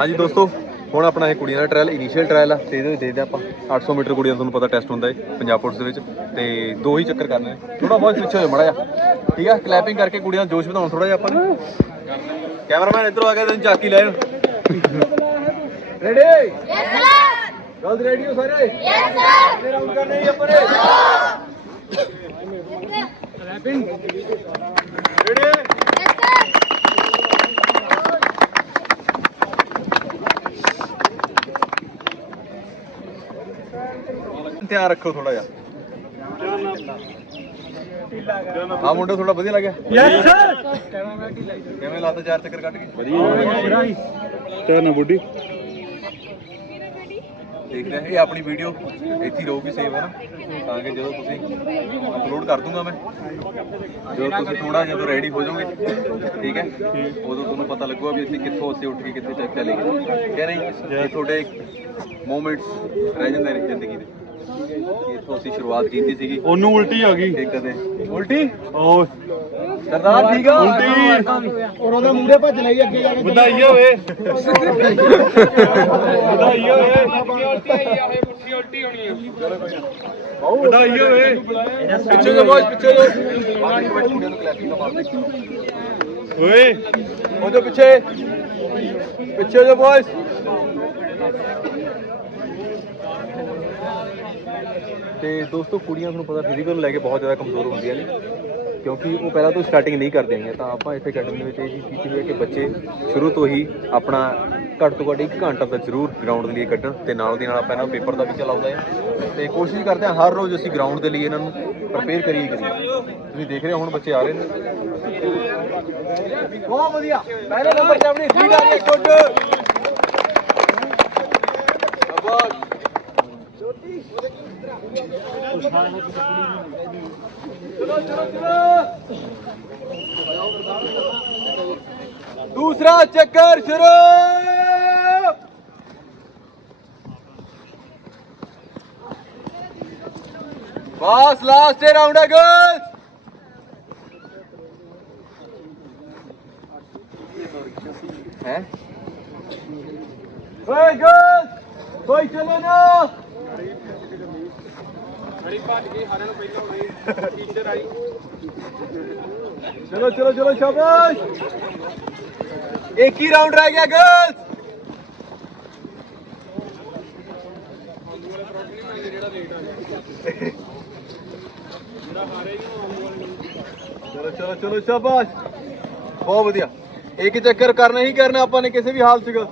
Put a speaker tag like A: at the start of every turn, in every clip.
A: ਹਾਂਜੀ ਦੋਸਤੋ ਹੁਣ ਆਪਣਾ ਇਹ ਕੁੜੀਆਂ ਦਾ ਟ੍ਰਾਇਲ ਇਨੀਸ਼ੀਅਲ ਟ੍ਰਾਇਲ ਆ ਤੇ ਇਹਦੇ ਵਿੱਚ ਦੇਖਦੇ ਆਪਾਂ। 800 ਮੀਟਰ ਕੁੜੀਆਂ ਦਾ ਤੁਹਾਨੂੰ ਪਤਾ ਟੈਸਟ ਹੁੰਦਾ ਹੈ ਪੰਜਾਬ ਪੁਲਿਸ ਦੇ ਵਿੱਚ। ਤੇ ਦੋ ਹੀ ਚੱਕਰ ਕਰਨੇ ਥੋੜਾ ਬਹੁਤ ਪਿੱਛੇ ਹੋ ਜਾ ਮੜਾ ਜਾ ਠੀਕ ਆ? ਕਲੈਪਿੰਗ ਕਰਕੇ ਕੁੜੀਆਂ ਦਾ ਜੋਸ਼ ਵਧਾਉਣ ਥੋੜਾ ਜਿਹਾ ਆਪਾਂ ਨੇ। ਕੈਮਰਾਮੈਨ ਇੱਧਰੋਂ ਆ ਗਿਆ ਤੈਨੂੰ ਚਾਕੀ ਲੈਣ ਰੈਡੀ
B: ਯੈਸ ਸਰ
A: ਜਲਦੀ ਰੈਡੀ ਹੋ ਸਾਰੇ?
B: ਯੈਸ ਸਰ
A: ਤੇ ਰਾਉਂਡ ਕਰਨੇ ਹੀ ਆਪਾਂ ਨੇ? ਰੈਡੀ ਧਿਆਨ ਰੱਖੋ ਥੋੜਾ ਜਿਹਾ। ਆ ਮੁੰਡਾ ਥੋੜਾ ਵਧੀਆ ਲੱਗਿਆ?
C: ਯੈਸ ਸਰ
A: ਕਿਵੇਂ ਲਾਤਾ ਚਾਰ ਚੱਕਰ ਕੱਢ ਕੇ? ਵਧੀਆ
C: ਤੇ ਨਾ ਬੁੱਢੀ?
A: ਦੇਖ ਰਹੇ ਇਹ ਆਪਣੀ ਵੀਡੀਓ ਇੱਥੇ ਰਹੂਗੀ ਸੇਵ ਹੈ ਨਾ ਤਾਂ ਕਿ ਜਦੋਂ ਤੁਸੀਂ ਅਪਲੋਡ ਕਰ ਦੂੰਗਾ ਮੈਂ। ਜਦੋਂ ਤੁਸੀਂ ਥੋੜਾ ਜਦੋਂ ਰੈਡੀ ਹੋ ਜਾਓਗੇ ਠੀਕ ਹੈ? ਉਦੋਂ ਤੁਹਾਨੂੰ ਪਤਾ ਲੱਗੂਗਾ ਵੀ ਅਸੀਂ ਕਿੱਥੋਂ ਅਸੀਂ ਉੱਠ ਕੇ ਕਿੱਥੇ ਤੱਕ ਚਲੇ ਗਏ। ਕਹਿ ਤੁਹਾਡੇ ਮੂਮੈਂਟਸ ਰਹਿ ਜਾਂਦੇ ਨੇ ਜ਼ਿੰਦਗੀ ਦੇ। ਅਸੀਂ ਸ਼ੁਰੂਆਤ ਕੀਤੀ ਸੀਗੀ।
C: ਉਹਨੂੰ ਉਲਟੀ ਆ ਗਈ।
A: ਤੇ। ਕਦੇ ਉਲਟੀ?
C: ਓ
A: ਸਰਦਾਰ ਠੀਕ ਆ?
C: ਉਲਟੀ।
D: ਔਰ ਉਹਦੇ ਮੂਹਰੇ ਭੱਜ ਲਈ ਅੱਗੇ ਜਾ ਕੇ।
C: ਵਧਾਈ ਹੋਵੇ। ਵਧਾਈ ਹੋਵੇ। ਵਧਾਈ ਹੋਵੇ।
A: ਪਿੱਛੇ ਜੋ ਬॉयਜ਼ ਪਿੱਛੇ ਜੋ। ਇੱਕ ਮਿੰਟ ਕੁੜੀਆਂ ਨੂੰ ਕਲੈਪਿੰਗ ਦਾ ਮਾਰਦੇ
C: ਓਏ।
A: ਉਹ ਜੋ ਪਿੱਛੇ। ਪਿੱਛੇ ਜੋ ਬॉयਜ਼ ਤੇ ਦੋਸਤੋ, ਕੁੜੀਆਂ ਤੁਹਾਨੂੰ ਪਤਾ ਫਿਜ਼ੀਕਲ ਨੂੰ ਲੈ ਕੇ ਬਹੁਤ ਜ਼ਿਆਦਾ ਕਮਜ਼ੋਰ ਹੁੰਦੀਆਂ ਨੇ। ਕਿਉਂਕਿ ਉਹ ਪਹਿਲਾਂ ਤੋਂ ਸਟਾਰਟਿੰਗ ਨਹੀਂ ਕਰਦੇ ਹੈਗੀਆਂ ਤਾਂ ਆਪਾਂ ਇੱਥੇ ਅਕੈਡਮੀ ਵਿੱਚ ਇਹ ਚੀਜ਼ ਕੀਤੀ ਹੋਈ ਹੈ ਕਿ ਬੱਚੇ ਸ਼ੁਰੂ ਤੋਂ ਹੀ ਆਪਣਾ ਘੱਟ ਤੋਂ ਘੱਟ 1 ਘੰਟਾ ਤਾਂ ਜ਼ਰੂਰ ਗਰਾਊਂਡ ਦੇ ਲਈ ਕੱਢਣ ਤੇ ਨਾਲ ਦੀ ਨਾਲ ਆਪਾਂ ਇਹਨਾਂ ਪੇਪਰ ਦਾ ਵੀ ਚਲਾਉਂਦਾ ਹੈ। ਤੇ ਕੋਸ਼ਿਸ਼ ਕਰਦੇ ਹਾਂ ਹਰ ਰੋਜ਼ ਅਸੀਂ ਗਰਾਊਂਡ ਦੇ ਲਈ ਇਹਨਾਂ ਨੂੰ ਪ੍ਰਪੇਅਰ ਕਰੀਏ ਕਰੀਏ। ਤੁਸੀਂ ਦੇਖ ਰਹੇ ਹੋ ਹੁਣ ਬੱਚੇ ਆ ਰਹੇ ਨੇ। ਬਹੁਤ ਵਧੀਆ। ਪਹਿਲੇ ਨੰਬਰ ਤੇ ਆਪਣੀ ਸੀਟ ਆ ਰਹੀ ਗੁੱਡ ਸ਼ਾਬਾਸ਼। ਦੂਸਰਾ ਚੱਕਰ ਸ਼ੁਰੂ। ਬਸ ਲਾਸਟ ਰਾਉਂਡ ਹੈ ਗਰਲਸ ਹੈ? ਓਏ ਗਰਲਸ ਕੋਈ ਚਲੋ ਨਾ। ਚਲੋ ਚਲੋ ਚਲੋ, ਸ਼ਾਬਾਸ਼। ਇੱਕ ਹੀ ਰਾਉਂਡ ਰਹਿ ਗਿਆ ਗਰਲਸ ਚਲੋ ਚਲੋ ਚਲੋ, ਸ਼ਾਬਾਸ਼। ਬਹੁਤ ਵਧੀਆ। ਇੱਕ ਚੱਕਰ ਕਰਨਾ ਹੀ ਕਰਨਾ, ਆਪਾਂ ਨੇ ਕਿਸੇ ਵੀ ਹਾਲਤ ਚ।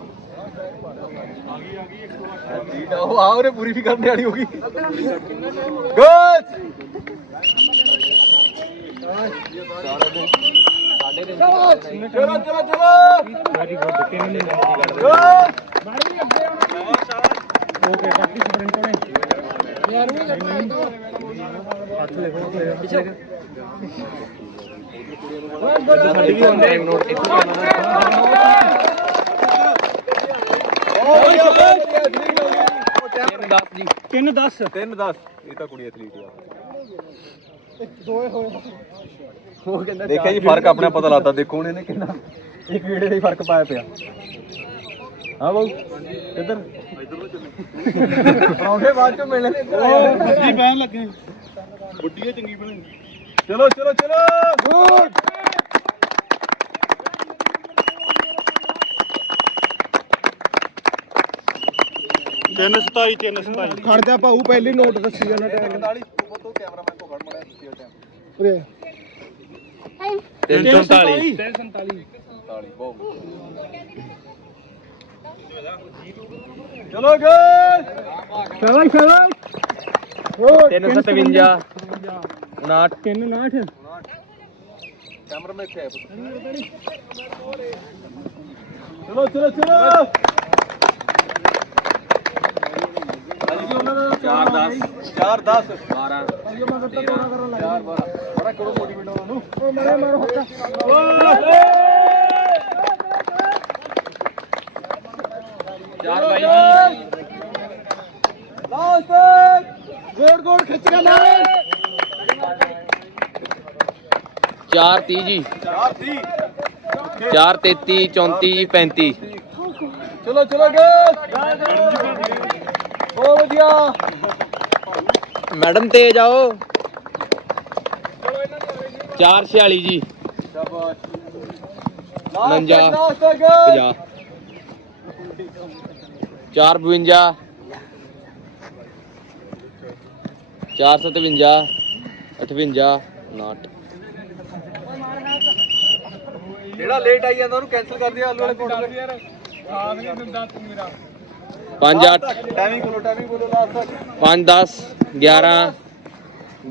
A: ਠੀਕ ਆ, ਉਹ ਆ ਉਹਨੇ ਪੂਰੀ ਵੀ ਕਰਨ ਵਾਲੀ ਹੋ ਗਈ। ਗਰਲਸ ਚਲੋ ਚਲੋ ਚਲੋ ਵੈਰੀ ਗੁੱਡ ਤਿੰਨ
C: ਓਕੇ ਬਾਕੀ ਸਪਰਿੰਟ ਹੋਣੇ ਸਾਡੀ ਵੀ ਹੁੰਦੇ ਟਾਈਮ ਨੋਟ ਤਿੰਨ 10
A: ਤਿੰਨ 10 ਇਹ ਤਾਂ ਕੁੜੀ ਐਥਲੀਟ ਆ।
D: ਦੋਏ ਹੋਏ
A: ਉਹ ਕਹਿੰਦਾ ਦੇਖਿਆ ਜੀ ਫ਼ਰਕ ਆਪਣਾ ਪਤਾ ਲੱਗਦਾ। ਦੇਖੋ ਹੁਣ ਇਹਨੇ ਕਿੰਨਾ ਇੱਕ ਵੀੜੇ ਦਾ ਹੀ ਫ਼ਰਕ ਪਾਇਆ ਪਿਆ। ਹਾਂ ਬਾਊ ਕਿੱਧਰ? ਪਰੌਂਠੇ ਬਾਅਦ ਚੋਂ ਮਿਲਣੇ।
C: ਜੀ ਬਹਿਣ ਲੱਗੇ। ਬੁੱਢੀਏ ਚੰਗੀ ਬਣੀ
A: ਚਲੋ ਚਲੋ ਚਲੋ। ਗੁੱਡ
C: ਤਿੰਨ 27 ਤਿੰਨ 27
D: ਖੜ ਜਾ ਭਾਊ ਪਹਿਲੀ ਨੋਟ ਦੱਸੀ ਜਾਣਾ ਟਾਈਮ
A: 41 ਉਹ ਤੋਂ ਕੈਮਰਾਮੈਨ ਤੋਂ ਖੜ ਮੜਿਆ ਦਿੱਤੀ ਟਾਈਮ
D: ਉਰੇ
C: ਤਿੰਨ 47
A: 41 ਬਹੁਤ ਚਲੋ ਗੁੱਡ
D: ਸ਼ਾਬਾਸ਼ ਸ਼ਾਬਾਸ਼ ਹੋ
C: 357 59
D: ਤਿੰਨ 59
A: ਕੈਮਰਾਮੈਨ ਇੱਥੇ ਆਇਆ ਚਲੋ ਚਲੋ ਚਲੋ। ਚਾਰ 10 ਚਾਰ 10 12 ਚਾਰ 12 ਬੜਾ ਕਰੋ ਮੋਟੀਵੇਟ ਉਹਨਾਂ ਨੂੰ
D: ਉਹ ਮਰੇ ਮਾਰੋ ਹੱਥ
A: ਚਾਰ ਬਾਈ। ਲਾਸਟ
D: ਗੋੜ ਗੋੜ ਖਿੱਚ ਕੇ ਮਾਰ।
E: 4 30 ਜੀ।
A: ਚਾਰ 30
E: 4 33 34 35
A: ਚਲੋ ਚਲੋ ਗਏ ਬਹੁਤ ਵਧੀਆ।
C: ਮੈਡਮ ਤੇਜ ਆਓ। 446 ਜੀ।
A: ਸ਼ਾਬਾਸ਼ ਗਏ
C: 50 452 457 58 59
A: ਜਿਹੜਾ ਲੇਟ ਆਈ ਜਾਂਦਾ ਉਹਨੂੰ ਕੈਨਸਲ ਕਰ ਦਿਓ ਆਲੂ ਵਾਲੇ ਕਾਊਂਟਰ ਯਾਰ
D: ਸਾਥ ਨਹੀਂ ਦਿੰਦਾ ਤੂੰ ਮੇਰਾ।
C: 5 8
A: ਟਾਈਮਿੰਗ ਬੋਲੋ ਟਾਈਮਿੰਗ ਬੋਲੋ ਲਾਸਟ ਤੱਕ।
C: 5 10 11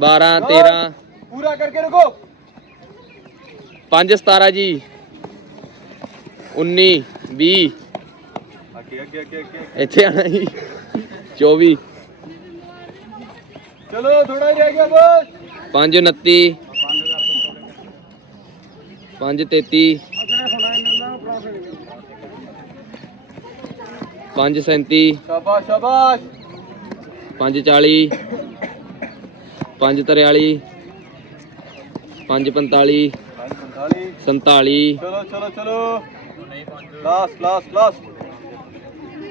C: 12 13
A: ਪੂਰਾ ਕਰਕੇ ਰੁਕੋ।
C: 5 17 ਜੀ। 19 20
A: ਅੱਗੇ ਅੱਗੇ ਅੱਗੇ ਅੱਗੇ।
C: ਇੱਥੇ ਆਣਾ ਜੀ। 24
A: ਚਲੋ ਥੋੜਾ ਹੀ ਰਹਿ ਗਿਆ ਬਸ।
C: 5 29 5 33
D: ਅਗਰੇ ਹੋਣਾ ਇਹਨਾਂ ਦਾ ਪ੍ਰੋਫਿਟ
C: 5 37
A: ਸ਼ਾਬਾਸ਼ ਸ਼ਾਬਾਸ਼।
C: 5 40 5 43 5 45
A: 45
C: 47
A: ਚਲੋ ਚਲੋ ਚਲੋ। ਲਾਸਟ ਲਾਸਟ ਲਾਸਟ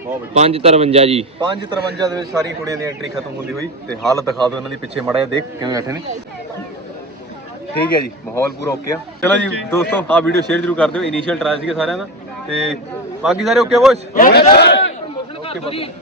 A: ਬਹੁਤ ਵਧੀਆ।
C: 5 53 ਜੀ।
A: 553 ਦੇ ਵਿੱਚ ਸਾਰੀ ਕੁੜੀਆਂ ਦੀ ਐਂਟਰੀ ਖਤਮ ਹੁੰਦੀ ਹੋਈ ਤੇ ਹਾਲਤ ਦਿਖਾ ਦਿਓ ਇਹਨਾਂ ਦੀ ਪਿੱਛੇ ਮੜਾ ਦੇਖ ਕਿਵੇਂ ਬੈਠੇ ਨੇ। ਠੀਕ ਹੈ ਜੀ ਮਾਹੌਲ ਪੂਰਾ ਓਕੇ ਆ। ਚਲੋ ਜੀ ਦੋਸਤੋ ਆ ਵੀਡੀਓ ਸ਼ੇਅਰ ਜਰੂਰ ਕਰ ਦਿਓ। ਇਨੀਸ਼ੀਅਲ ਟ੍ਰਾਇਲ ਸੀਗੇ ਸਾਰਿਆਂ ਦਾ। ਤੇ ਬਾਕੀ ਸਾਰੇ ਓਕੇ ਬੋਸ ਓਕੇ ਬਸ